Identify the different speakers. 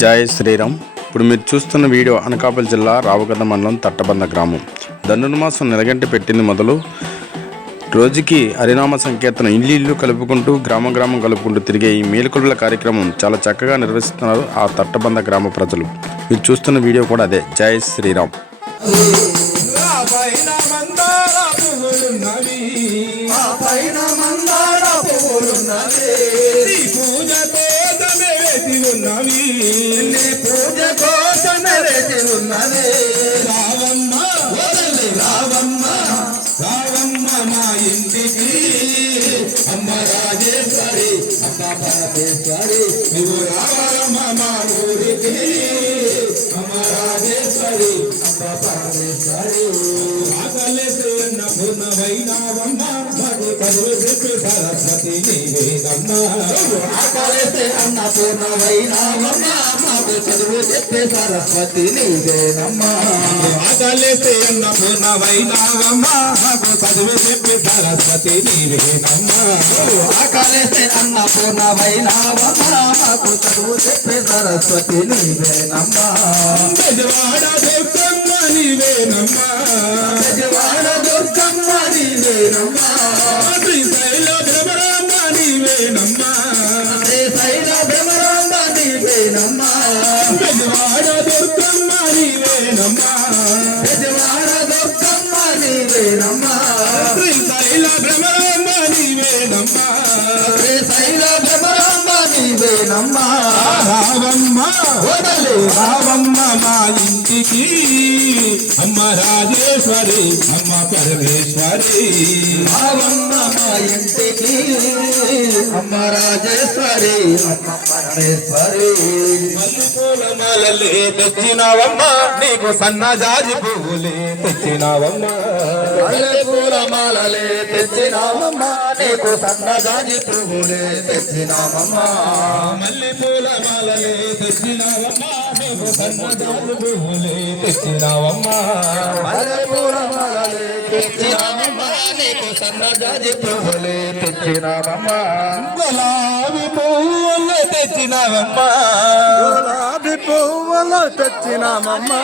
Speaker 1: జై శ్రీరామ్. ఇప్పుడు మీరు చూస్తున్న వీడియో అనకాపల్లి జిల్లా రావగద్ద మండలం తట్టబంద గ్రామం. ధనుర్మాసం నెలగంటి పెట్టింది మొదలు. రోజుకి హరినామ సంకీర్తన ఇల్లు ఇల్లు కలుపుకుంటూ గ్రామ గ్రామం కలుపుకుంటూ తిరిగే ఈ మేలుకొలుపుల కార్యక్రమం చాలా చక్కగా నిర్వహిస్తున్నారు ఆ తట్టబంద గ్రామ ప్రజలు. మీరు చూస్తున్న వీడియో కూడా అదే. జై శ్రీరామ్.
Speaker 2: పైన మందార ఉన్నవి.
Speaker 3: నీ పూజ కోసమే రెచి ఉన్నది
Speaker 2: రావమ్మ.
Speaker 3: రావమ్మ.
Speaker 2: రావమ్మ మా ఇంటికి. అమ్మ రాజేశ్వరి
Speaker 3: అమ్మ పరమేశ్వరి
Speaker 2: నువ్వు రావమ్మ మా ఊరికి. అమ్మ రాజేశ్వరి
Speaker 3: అమ్మ పరమేశ్వరి.
Speaker 2: ఆకలేసి అన్న పూర్ణమైనావమ్మ మగు కదులు
Speaker 3: ఆకలిస్తే అన్నపూర్ణమైనావమ్మ మాకు చదువు చెప్పే సరస్వతి నీవేనమ్మా.
Speaker 2: ఆకలేస్తే అన్న పూర్ణమైనావమ్మ మగు కదులు చెప్పి సరస్వతి నీవేనమ్మ.
Speaker 3: ఆకలిస్తే అన్నపూర్ణమైనావమ్మ మాకు చదువు చెప్పే సరస్వతి నీవేనమ్మా
Speaker 2: బెజవాడ దుర్గమ్మ నీవేనమ్మ
Speaker 3: యజమాన దుర్గమ్మ నీవేనమ్మా.
Speaker 2: నీవేనమ్మ.
Speaker 3: శ్రీశైల భ్రమరాంబ నీవేనమ్మా.
Speaker 2: బెజవాడ దుర్గమ్మ నీవేనమ్మ.
Speaker 3: యజమాన దుర్గమ్మ నీవేనమ్మా.
Speaker 2: శ్రీశైల భ్రమరాంబ నీవేనమ్మ.
Speaker 3: శ్రీశైల భ్రమరాంబ నీవేనమ్మా
Speaker 2: రావమ్మ.
Speaker 3: వదలి
Speaker 2: రావమ్మ మా ఇంటికి. అమ్మ రాజేశ్వరి అమ్మ పరమేశ్వరి.
Speaker 3: రావమ్మ మా ఇంటికి. అమ్మ రాజేశ్వరి అమ్మ పరమేశ్వరి.
Speaker 2: మాలలే తెచ్చినావమ్మ. నీకు సన్నజాజి పువ్వులే తెచ్చినావమ్మ.
Speaker 3: మల్లెపూల మాలలే తెచ్చినామమ్మ నీకు సన్నజాజి పువ్వులే తెచ్చినామమ్మా.
Speaker 2: మాలలే తెచ్చినావమ్మ నీకు సన్నజాజి పువ్వులే తెచ్చినావమ్మ.
Speaker 3: మల్లెపూల మాలలే తెచ్చినామమ్మ నీకు సన్నజాజి పువ్వులే తెచ్చినామమ్మా.
Speaker 2: గులాబీ పువ్వులే తెచ్చినావమ్మ.
Speaker 3: గులాబీ పువ్వులు తెచ్చినామమ్మా.